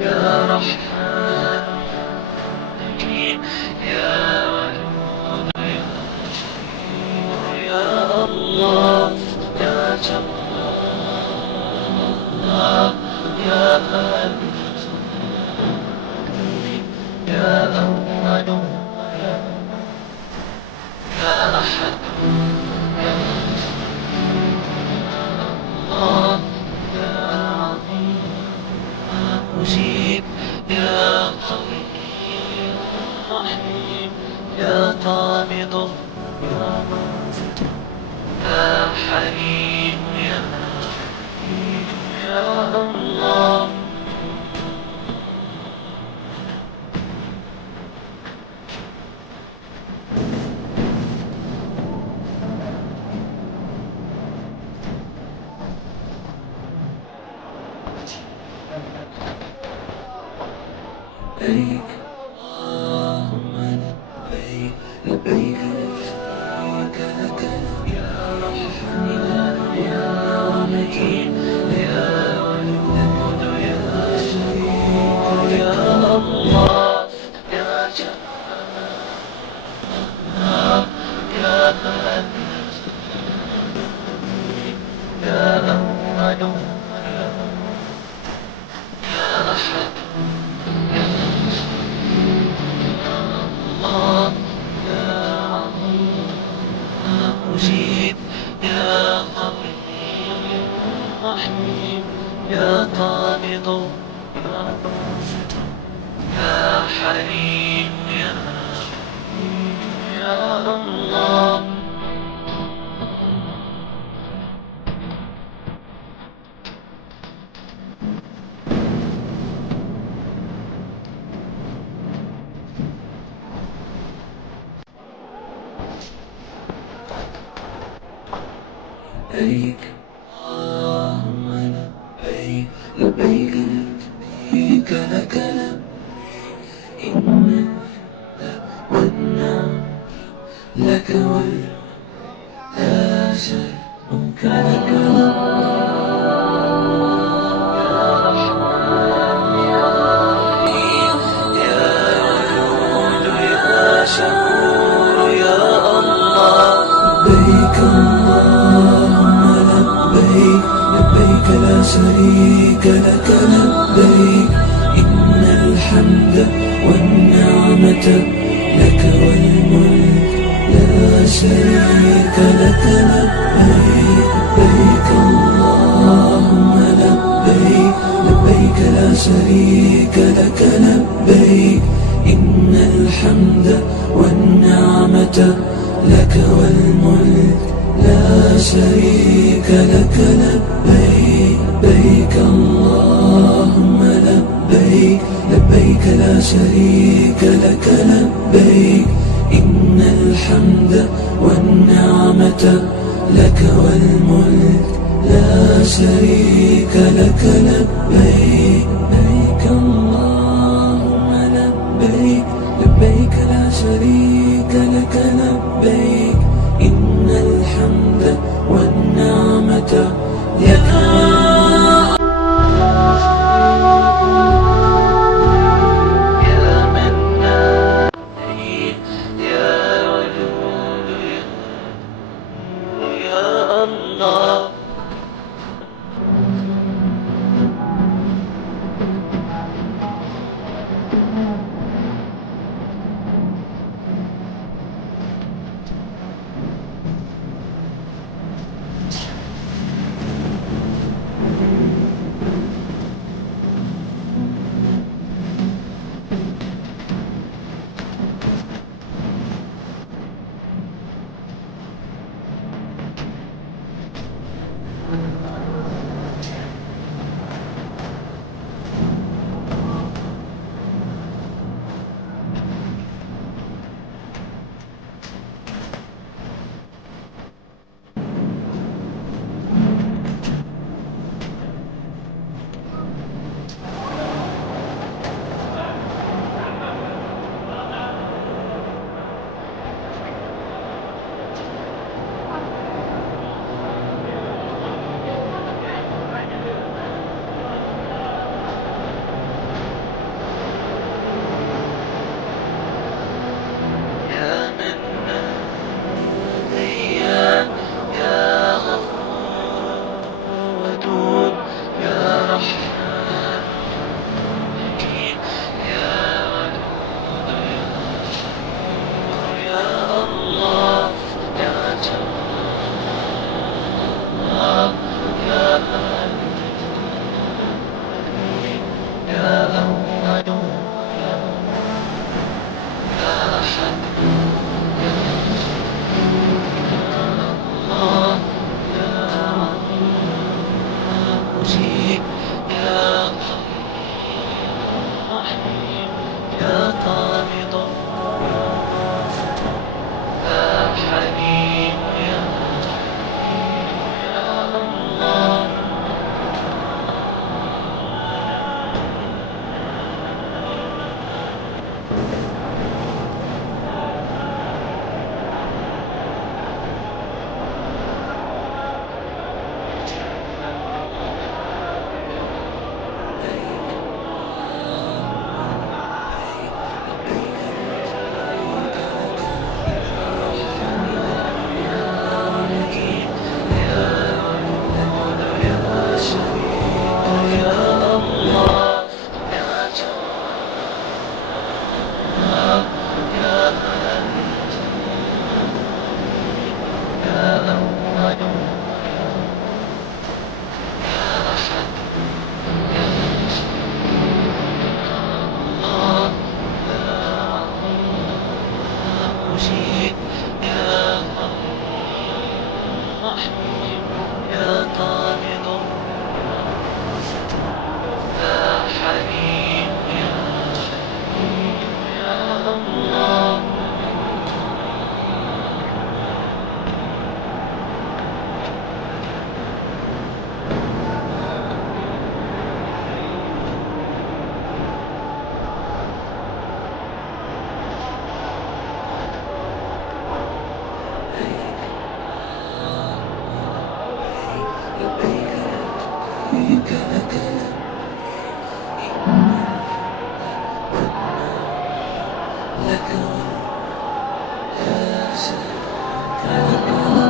يا رحمن يا ودود يا الله يا جبار يا من يا أول يا أحد يا الله يا عظيم مجيب يا قوي رحيم يا قابض يا حليم يا الله لبيك اللهم لبيك لبيك لك لك يا رحمن يا رحيم يا ودود يا شريك يا الله يا جبار يا من يا أول يا أحد الله يا عظيم مجيب يا قوي رحيم يا قابض يا حليم يا الله لبيك اللهم لبيك لبيك لبيك لك إن والنعم لك ولا شريك لك يا رحمن يا رحيم يا ودود يا شكور يا الله لبيك اللهم لبيك لبيك لا شريك لك لبيك إن الحمد والنعمة لك والملك لا شريك لك لبيك لبيك اللهم لبيك لبيك لا شريك لك لبيك إن الحمد والنعمة لك والملك لا شريك لك لبيك لبيك اللهم لبيك لبيك لا شريك لك لبيك إن الحمد والنعمة لك والملك لا شريك لك لبيك لبيك اللهم لبيك لبيك لا شريك لك لبيك إن الحمد والنعمة لك يا منان يا ودود يا الله لك يا سلام.